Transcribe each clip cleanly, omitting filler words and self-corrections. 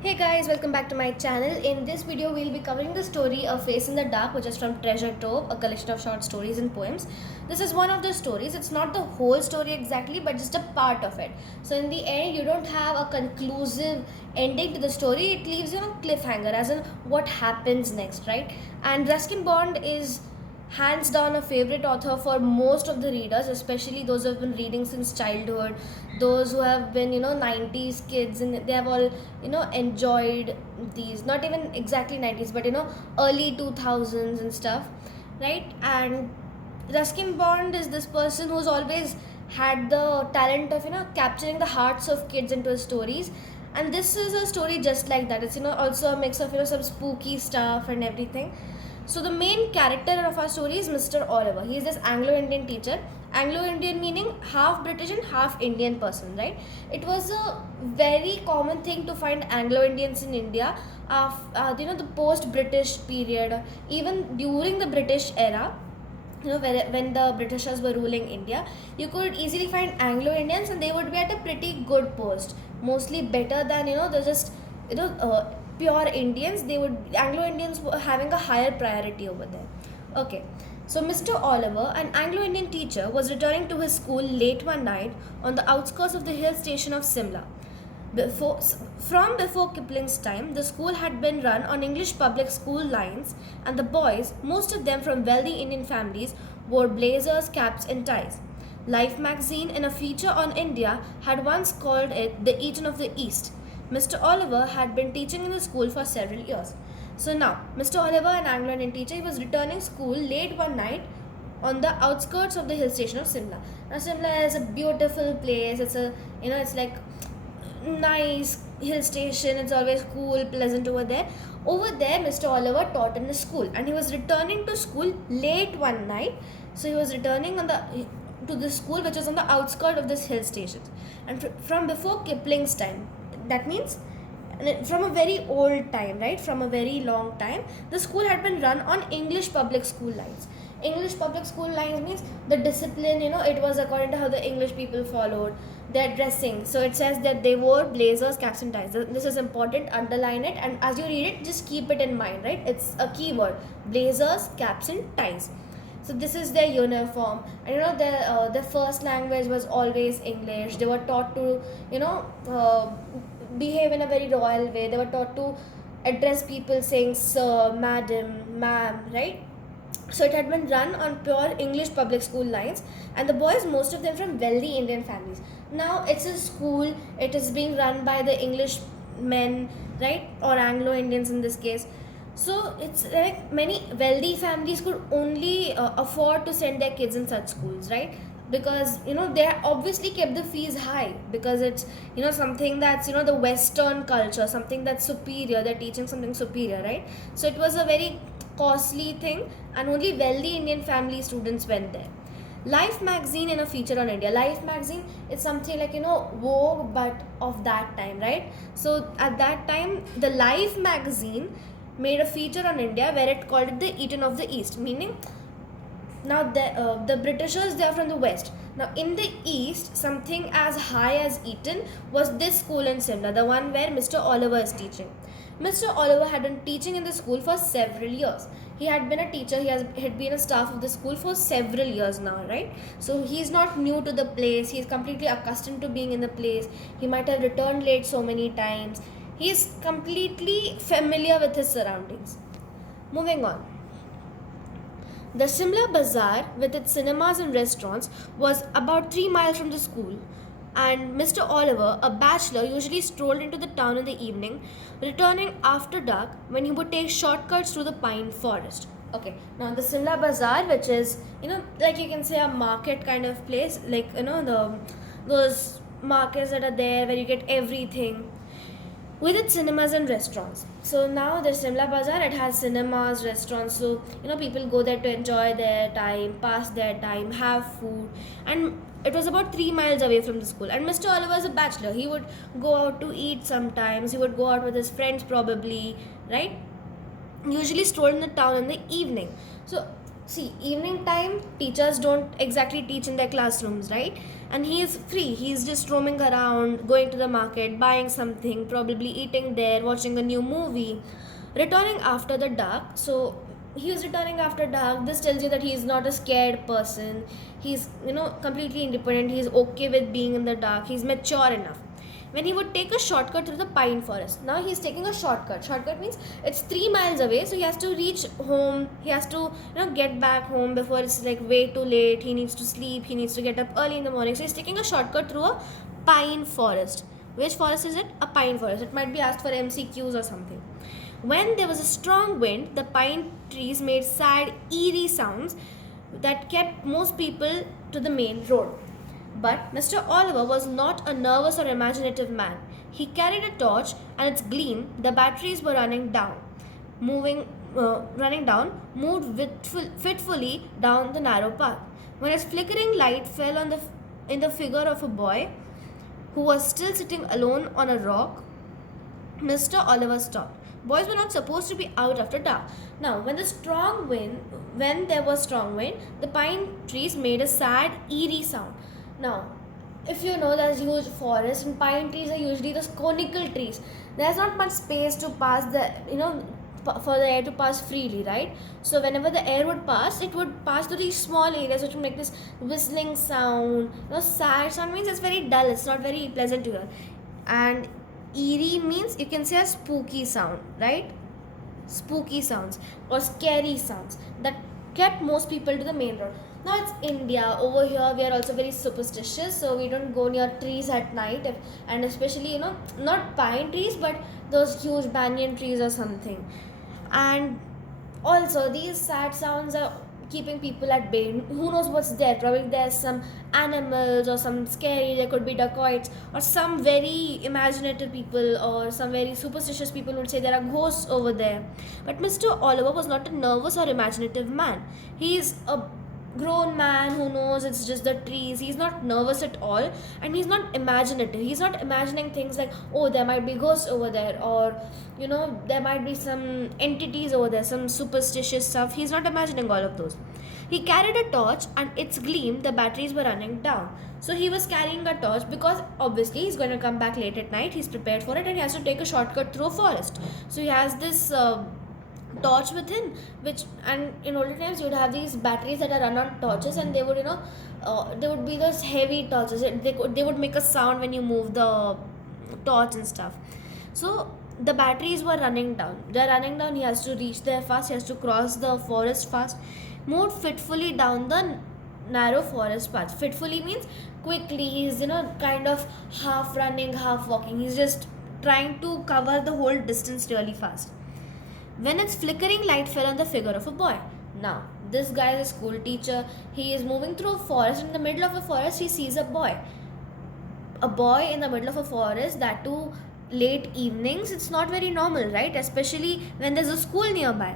Hey guys, welcome back to my channel. In this video, we'll be covering the story A Face in the Dark, which is from Treasure Trove, a collection of short stories and poems. This is one of the stories. It's not the whole story exactly, but just a part of it. So in the end, you don't have a conclusive ending to the story. It leaves you on a cliffhanger, as in what happens next, right? And Ruskin Bond is hands down a favorite author for most of the readers, especially those who have been reading since childhood, those who have been 90s kids, and they have all enjoyed these, not even exactly 90s, but early 2000s and stuff, right? And Ruskin Bond is this person who's always had the talent of capturing the hearts of kids into his stories. And this is a story just like that. It's also a mix of some spooky stuff and everything. So the main character of our story is Mr. Oliver. He is this Anglo-Indian teacher. Anglo-Indian meaning half British and half Indian person, right? It was a very common thing to find Anglo-Indians in India, the post-British period, even during the British era. When the Britishers were ruling India, you could easily find Anglo-Indians, and they would be at a pretty good post, mostly better than the just you know pure Indians. They would Anglo-Indians were having a higher priority over there. Okay, so Mr. Oliver, an Anglo-Indian teacher, was returning to his school late one night on the outskirts of the hill station of Simla. Before Kipling's time, the school had been run on English public school lines, and the boys, most of them from wealthy Indian families, wore blazers, caps, and ties. Life magazine, in a feature on India, had once called it the Eton of the East. Mr. Oliver had been teaching in the school for several years. So now, Mr. Oliver, an Anglo-Indian teacher, he was returning school late one night on the outskirts of the hill station of Simla. Now, Simla is a beautiful place. It's like nice hill station. It's always cool, pleasant over there. Over there, Mr. Oliver taught in a school, and he was returning to school late one night. So he was returning to the school, which was on the outskirts of this hill station, and from before Kipling's time. That means from a very old time, right? From a very long time, the school had been run on English public school lines. English public school lines means the discipline, it was according to how the English people followed their dressing. So it says that they wore blazers, caps, and ties. This is important, underline it, and as you read it, just keep it in mind, right? It's a keyword: blazers, caps, and ties. So this is their uniform, and their first language was always English. They were taught to behave in a very royal way. They were taught to address people saying sir, madam, ma'am, right? So it had been run on pure English public school lines, and the boys, most of them from wealthy Indian families. Now it's a school, it is being run by the English men, right? Or Anglo Indians in this case. So it's like many wealthy families could only afford to send their kids in such schools, right? Because they obviously kept the fees high, because it's something that's the Western culture, something that's superior. They're teaching something superior, right? So it was a very costly thing, and only wealthy Indian family students went there. Life magazine, in a feature on India. Life magazine is something like Vogue, but of that time, right? So at that time, the Life magazine made a feature on India where it called it the Eton of the East, meaning now the Britishers, they are from the west. Now in the east, something as high as Eton was this school in Simla, the one where Mr. Oliver is teaching. Mr. Oliver had been teaching in the school for several years. He had been a teacher, had been a staff of the school for several years now, right? So he's not new to the place, he's completely accustomed to being in the place. He might have returned late so many times. He's completely familiar with his surroundings. Moving on. The Simla Bazaar, with its cinemas and restaurants, was about 3 miles from the school, and Mr. Oliver, a bachelor, usually strolled into the town in the evening, returning after dark when he would take shortcuts through the pine forest. Okay, now the Simla Bazaar, which is like you can say a market kind of place, like those markets that are there where you get everything, with its cinemas and restaurants. So now the Simla Bazaar, it has cinemas, restaurants. So people go there to enjoy their time, pass their time, have food, and it was about 3 miles away from the school. And Mr. Oliver is a bachelor. He would go out to eat sometimes. He would go out with his friends probably, right? Usually stroll in the town in the evening. So See, evening time, teachers don't exactly teach in their classrooms, right? And he is free. He's just roaming around, going to the market, buying something, probably eating there, watching a new movie, returning after the dark. So he was returning after dark. This tells you that he is not a scared person. He's, completely independent. He's okay with being in the dark. He's mature enough. When he would take a shortcut through the pine forest. Now he's taking a shortcut. Shortcut means it's 3 miles away, so he has to reach home. He has to, get back home before it's like way too late. He needs to sleep. He needs to get up early in the morning. So he's taking a shortcut through a pine forest. Which forest is it? A pine forest. It might be asked for MCQs or something. When there was a strong wind, the pine trees made sad, eerie sounds that kept most people to the main road. But Mr. Oliver was not a nervous or imaginative man. He carried a torch, and its gleam, the batteries were running down, moved fitfully down the narrow path. When its flickering light fell in the figure of a boy who was still sitting alone on a rock, Mr. Oliver stopped. Boys were not supposed to be out after dark. Now, when there was strong wind, the pine trees made a sad, eerie sound. Now, if you know there's huge forest and pine trees are usually those conical trees. There's not much space to pass for the air to pass freely, right? So whenever the air would pass, it would pass through these small areas which would make this whistling sound. Sad sound means it's very dull. It's not very pleasant to hear. And eerie means you can say a spooky sound, right? Spooky sounds or scary sounds that kept most people to the main road. Now it's India. Over here we are also very superstitious, so we don't go near trees at night, and especially not pine trees but those huge banyan trees or something. And also these sad sounds are keeping people at bay. Who knows what's there? Probably there's some animals or some scary. There could be dacoits or some very imaginative people or some very superstitious people would say there are ghosts over there. But Mr. Oliver was not a nervous or imaginative man. He's a grown man who knows it's just the trees. He's not nervous at all, and he's not imaginative. He's not imagining things like, oh, there might be ghosts over there, or there might be some entities over there, some superstitious stuff. He's not imagining all of those. He carried a torch, and its gleam, the batteries were running down. So he was carrying a torch because obviously he's going to come back late at night. He's prepared for it, and he has to take a shortcut through a forest. So he has this torch with him, which, and in older times you would have these batteries that are run on torches, and they would they would be those heavy torches. They would make a sound when you move the torch and stuff. So the batteries were running down. They're running down. He has to reach there fast. He has to cross the forest fast. Moved fitfully down the narrow forest path. Fitfully means quickly. He's kind of half running, half walking. He's just trying to cover the whole distance really fast. When its flickering light fell on the figure of a boy. Now, this guy is a school teacher. He is moving through a forest. In the middle of a forest, he sees a boy. A boy in the middle of a forest, that too late evenings. It's not very normal, right? Especially when there's a school nearby.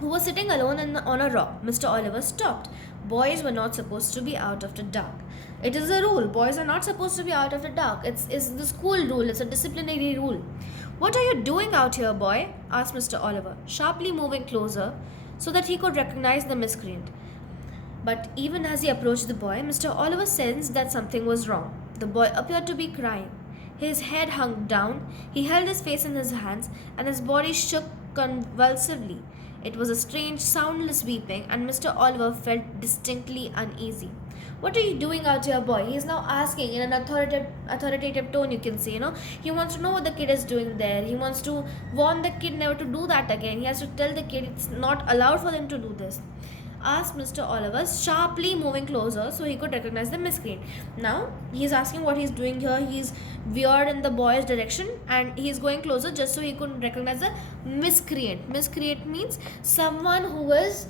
Who was sitting alone on a rock. Mr. Oliver stopped. Boys were not supposed to be out after dark. It is a rule. Boys are not supposed to be out after dark. It's the school rule. It's a disciplinary rule. What are you doing out here, boy? Asked Mr. Oliver, sharply moving closer so that he could recognize the miscreant. But even as he approached the boy, Mr. Oliver sensed that something was wrong. The boy appeared to be crying. His head hung down, he held his face in his hands, and his body shook convulsively. It was a strange, soundless weeping, and Mr. Oliver felt distinctly uneasy. What are you doing out here, boy? He is now asking in an authoritative tone, you can say, He wants to know what the kid is doing there. He wants to warn the kid never to do that again. He has to tell the kid it's not allowed for them to do this. Asked Mr. Oliver, sharply moving closer so he could recognize the miscreant. Now, he's asking what he's doing here. He's veered in the boy's direction and he's going closer just so he could recognize the miscreant. Miscreant means someone who is,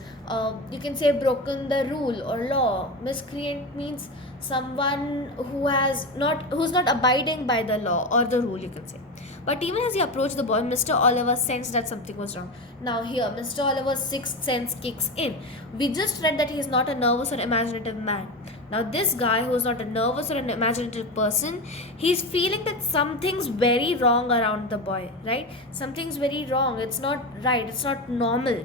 you can say, broken the rule or law. Miscreant means someone who's not abiding by the law or the rule, you can say. But even as he approached the boy, Mr. Oliver sensed that something was wrong. Now here, Mr. Oliver's sixth sense kicks in. We just read that he is not a nervous or imaginative man. Now this guy, who is not a nervous or an imaginative person, he's feeling that something's very wrong around the boy, right? Something's very wrong. It's not right. It's not normal.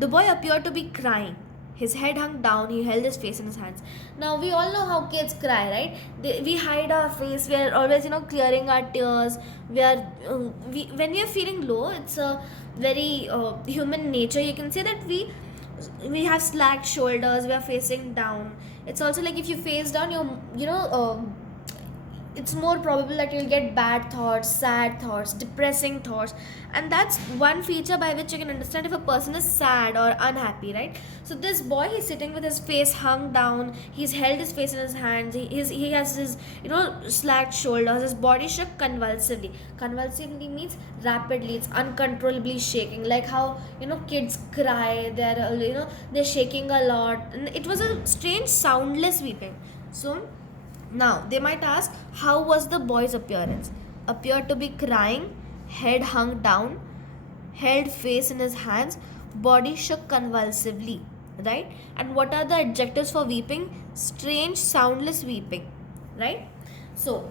The boy appeared to be crying. His head hung down, he held his face in his hands. Now, we all know how kids cry, right? We hide our face, we are always, clearing our tears. When we are feeling low, it's a very human nature. You can say that we have slack shoulders, we are facing down. It's also like if you face down, it's more probable that you'll get bad thoughts, sad thoughts, depressing thoughts, and that's one feature by which you can understand if a person is sad or unhappy, right? So this boy, he's sitting with his face hung down, he's held his face in his hands, he has his slack shoulders, his body shook convulsively. Convulsively means rapidly, it's uncontrollably shaking, like how kids cry, they're shaking a lot, and it was a strange soundless weeping. So now, they might ask, how was the boy's appearance? Appeared to be crying, head hung down, held face in his hands, body shook convulsively, right? And what are the adjectives for weeping? Strange, soundless weeping, right? So,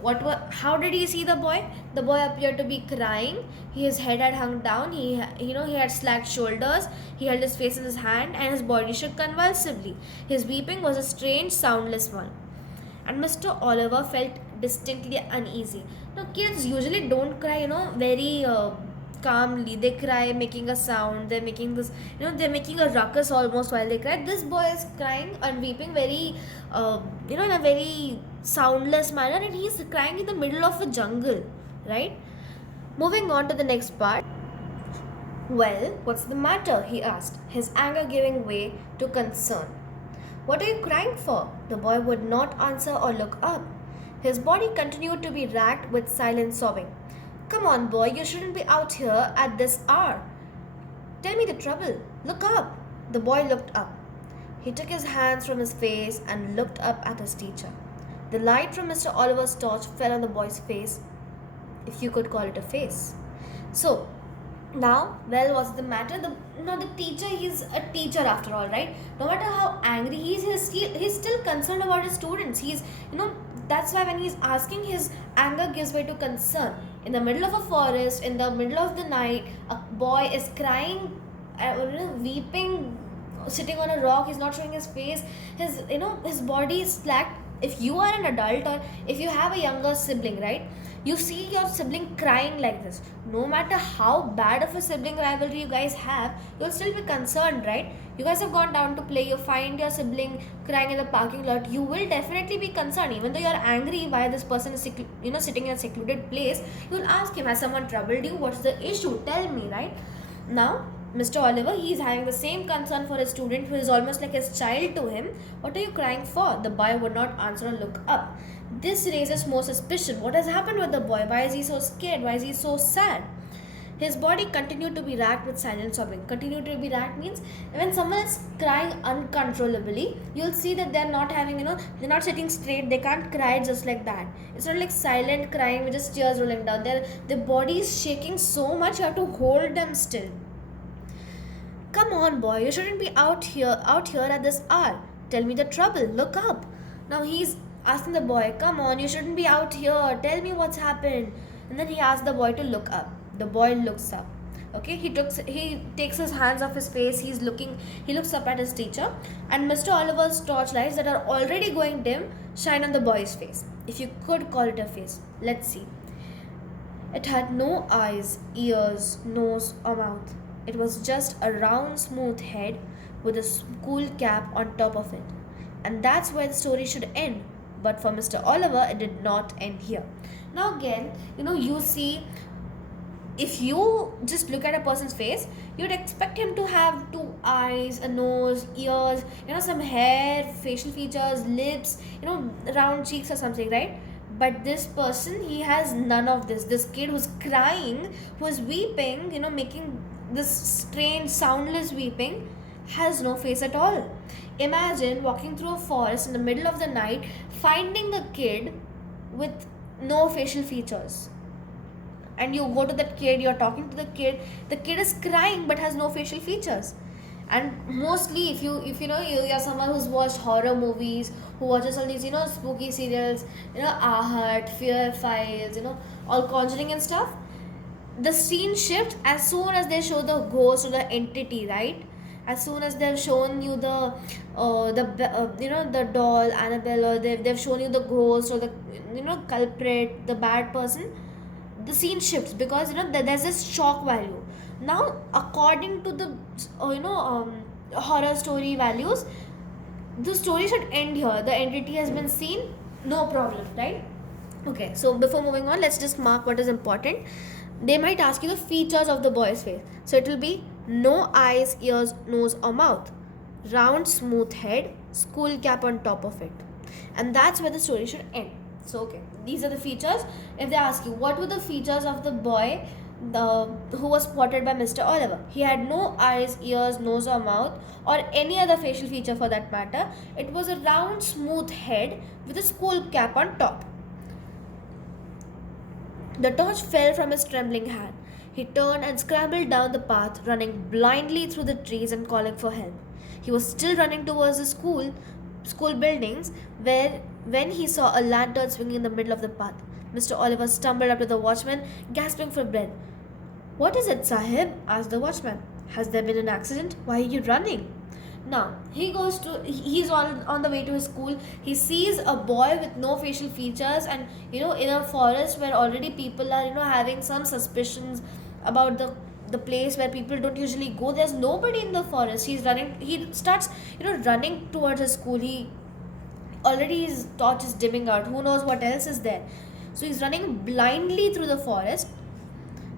how did he see the boy? The boy appeared to be crying. His head had hung down. He had slack shoulders. He held his face in his hand, and his body shook convulsively. His weeping was a strange, soundless one. And Mr. Oliver felt distinctly uneasy. Now, kids usually don't cry, very calmly. They cry making a sound. They're making this, they're making a ruckus almost while they cry. This boy is crying and weeping very, in a very soundless manner, and he's crying in the middle of a jungle, right? Moving on to the next part. Well, what's the matter? He asked, his anger giving way to concern. What are you crying for? The boy would not answer or look up. His body continued to be racked with silent sobbing. Come on, boy, you shouldn't be out here at this hour. Tell me the trouble. Look up. The boy looked up. He took his hands from his face and looked up at his teacher. The light from Mr. Oliver's torch fell on the boy's face, if you could call it a face. So, now, well, what's the matter? The teacher, he's a teacher after all, right? No matter how angry he is, he's still concerned about his students. That's why when he's asking, his anger gives way to concern. In the middle of a forest, in the middle of the night, a boy is crying, weeping, sitting on a rock. He's not showing his face. His body is slack. If you are an adult, or if you have a younger sibling, right, you see your sibling crying like this, no matter how bad of a sibling rivalry you guys have, you'll still be concerned, right? You guys have gone down to play, you find your sibling crying in the parking lot, you will definitely be concerned. Even though you're angry why this person is sitting in a secluded place, you'll ask him, has someone troubled you? What's the issue? Tell me, right? Now Mr. Oliver, he is having the same concern for his student who is almost like his child to him. What are you crying for? The boy would not answer or look up. This raises more suspicion. What has happened with the boy? Why is he so scared? Why is he so sad? His body continued to be racked with silent sobbing. Continued to be racked means when someone is crying uncontrollably, you'll see that they're not having, they're not sitting straight. They can't cry just like that. It's not like silent crying with just tears rolling down. Their body is shaking so much, you have to hold them still. Come on, boy, you shouldn't be out here at this hour. Tell me the trouble. Look up. Now he's asking the boy, come on, you shouldn't be out here. Tell me what's happened. And then he asks the boy to look up. The boy looks up. Okay, he takes his hands off his face. He looks up at his teacher, and Mr. Oliver's torchlights that are already going dim shine on the boy's face. If you could call it a face. Let's see. It had no eyes, ears, nose, or mouth. It was just a round, smooth head with a school cap on top of it. And that's where the story should end. But for Mr. Oliver, it did not end here. Now again, you see, if you just look at a person's face, you'd expect him to have two eyes, a nose, ears, some hair, facial features, lips, round cheeks or something, right? But this person, he has none of this. This kid who's crying, who's weeping, making this strange, soundless weeping, has no face at all. Imagine walking through a forest in the middle of the night, finding a kid with no facial features. And you go to that kid, you're talking to the kid is crying but has no facial features. And mostly if you're someone who's watched horror movies, who watches all these spooky serials, Ahat, Fear Files, all Conjuring and stuff, the scene shifts as soon as they show the ghost or the entity, right? As soon as they've shown you the doll Annabelle, or they've shown you the ghost, or the culprit, the bad person, the scene shifts, because there's this shock value. Now, according to the horror story values, the story should end here. The entity has been seen, no problem, right? Okay, so before moving on, let's just mark what is important. They might ask you the features of the boy's face. So it will be no eyes, ears, nose, or mouth, round, smooth head, school cap on top of it. And that's where the story should end. So, okay, these are the features. If they ask you, what were the features of the boy who was spotted by Mr. Oliver? He had no eyes, ears, nose, or mouth, or any other facial feature for that matter. It was a round, smooth head with a school cap on top. The torch fell from his trembling hand. He turned and scrambled down the path, running blindly through the trees and calling for help. He was still running towards the school buildings, when he saw a lantern swinging in the middle of the path. Mr. Oliver stumbled up to the watchman, gasping for breath. "What is it, Sahib?" asked the watchman. "Has there been an accident? Why are you running?" Now, he's on the way to his school. He sees a boy with no facial features, and in a forest where already people are having some suspicions about the place where people don't usually go. There's nobody in the forest. He starts running towards his school. He already, his torch is dimming out. Who knows what else is there? So he's running blindly through the forest,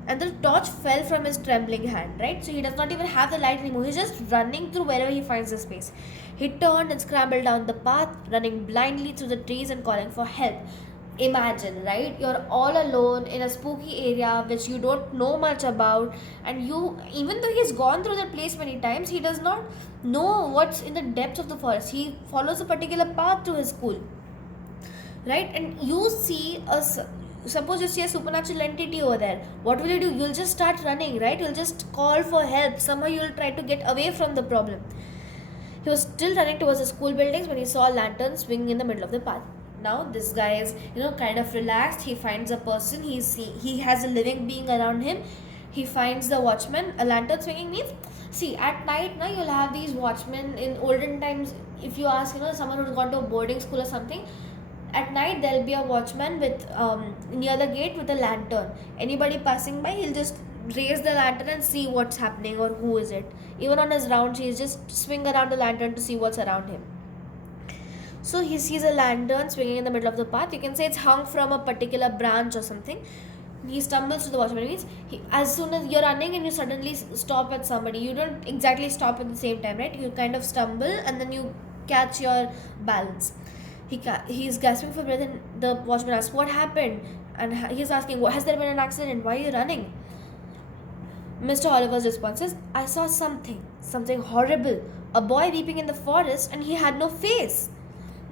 and the torch fell from his trembling hand, right? So he does not even have the light anymore. He's just running through wherever he finds the space. He turned and scrambled down the path, running blindly through the trees and calling for help. Imagine, right? You're all alone in a spooky area which you don't know much about, and even though he's gone through that place many times, he does not know what's in the depths of the forest. He follows a particular path to his school, right? And suppose you see a supernatural entity over there. What will you do? You'll just start running, right? You'll just call for help. Somehow you'll try to get away from the problem. He was still running towards the school buildings when he saw a lantern swinging in the middle of the path. Now this guy is kind of relaxed. He finds a person. He has a living being around him. He finds the watchman. A lantern swinging means, see, at night now you'll have these watchmen. In olden times, if you ask someone who's gone to a boarding school or something, at night there'll be a watchman with near the gate with a lantern. Anybody passing by, he'll just raise the lantern and see what's happening or who is it. Even on his rounds, he'll just swing around the lantern to see what's around him. So he sees a lantern swinging in the middle of the path. You can say it's hung from a particular branch or something. He stumbles to the watchman. Means as soon as you're running and you suddenly stop at somebody, you don't exactly stop at the same time, right? You kind of stumble and then you catch your balance. He's gasping for breath, and the watchman asks, "What happened?" And he's asking, "Has there been an accident? Why are you running?" Mr. Oliver's response is, "I saw something horrible. A boy weeping in the forest, and he had no face."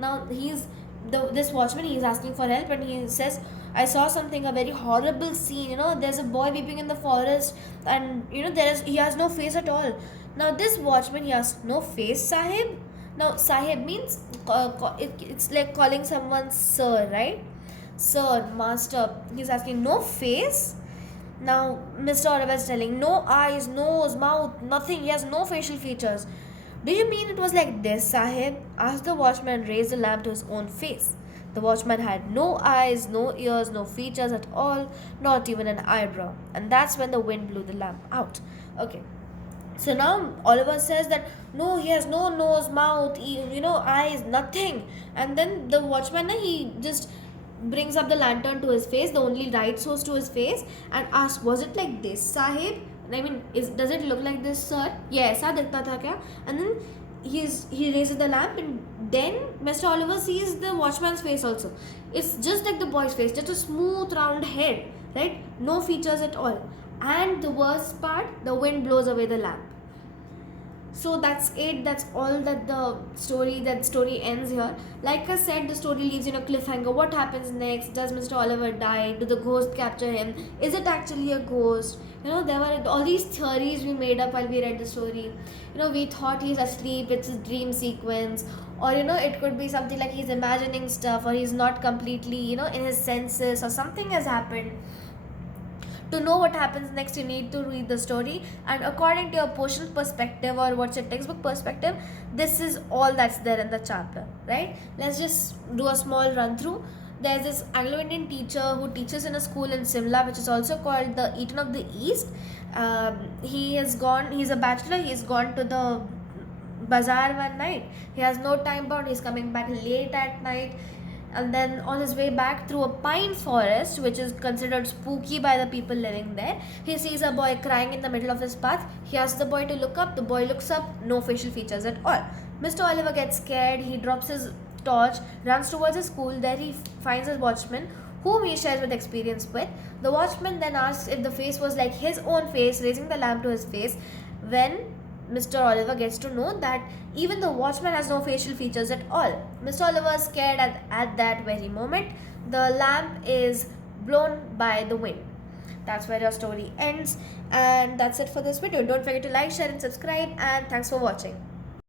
Now this watchman, he's asking for help, and he says, "I saw something, a very horrible scene. There's a boy weeping in the forest, and he has no face at all." Now this watchman, he has no face, Sahib. Now Sahib means it's like calling someone sir, right? Sir, master. He's asking, no face. Now Mr. Oliver is telling, no eyes, nose, mouth, nothing. He has no facial features. "Do you mean it was like this, Sahib?" asked the watchman, and raised the lamp to his own face. The watchman had no eyes, no ears, no features at all, not even an eyebrow. And that's when the wind blew the lamp out. Okay. So now Oliver says that no, he has no nose, mouth, eyes, nothing. And then the watchman, he just brings up the lantern to his face, the only light source to his face, and asks, "Was it like this, Sahib? I mean, does it look like this, sir?" "Yes, aisa dikhta tha kya?" And then he raises the lamp, and then Mr. Oliver sees the watchman's face also. It's just like the boy's face, just a smooth round head, right? No features at all. And the worst part, the wind blows away the lamp. So that's it. That's all that story ends here. Like I said, the story leaves in a cliffhanger. What happens next? Does Mr. Oliver die? Do the ghost capture him? Is it actually a ghost? There were all these theories we made up while we read the story. We thought he's asleep, it's a dream sequence, or it could be something like he's imagining stuff, or he's not completely in his senses, or something has happened. To know what happens next, you need to read the story, and according to your personal perspective or what's your textbook perspective, this is all that's there in the chapter, right? Let's just do a small run through. There's this Anglo-Indian teacher who teaches in a school in Simla, which is also called the Eton of the East. He's a bachelor, he's gone to the bazaar one night. He has no time bound, he's coming back late at night, and then on his way back through a pine forest, which is considered spooky by the people living there, he sees a boy crying in the middle of his path. He asks the boy to look up. The boy looks up, no facial features at all. Mr. Oliver gets scared, he drops his torch, runs towards his school. There he finds his watchman, whom he shares with experience with. The watchman then asks if the face was like his own face, raising the lamp to his face, when Mr. Oliver gets to know that even the watchman has no facial features at all. Mr. Oliver is scared at that very moment. The lamp is blown by the wind. That's where your story ends, and that's it for this video. Don't forget to like, share, and subscribe, and thanks for watching.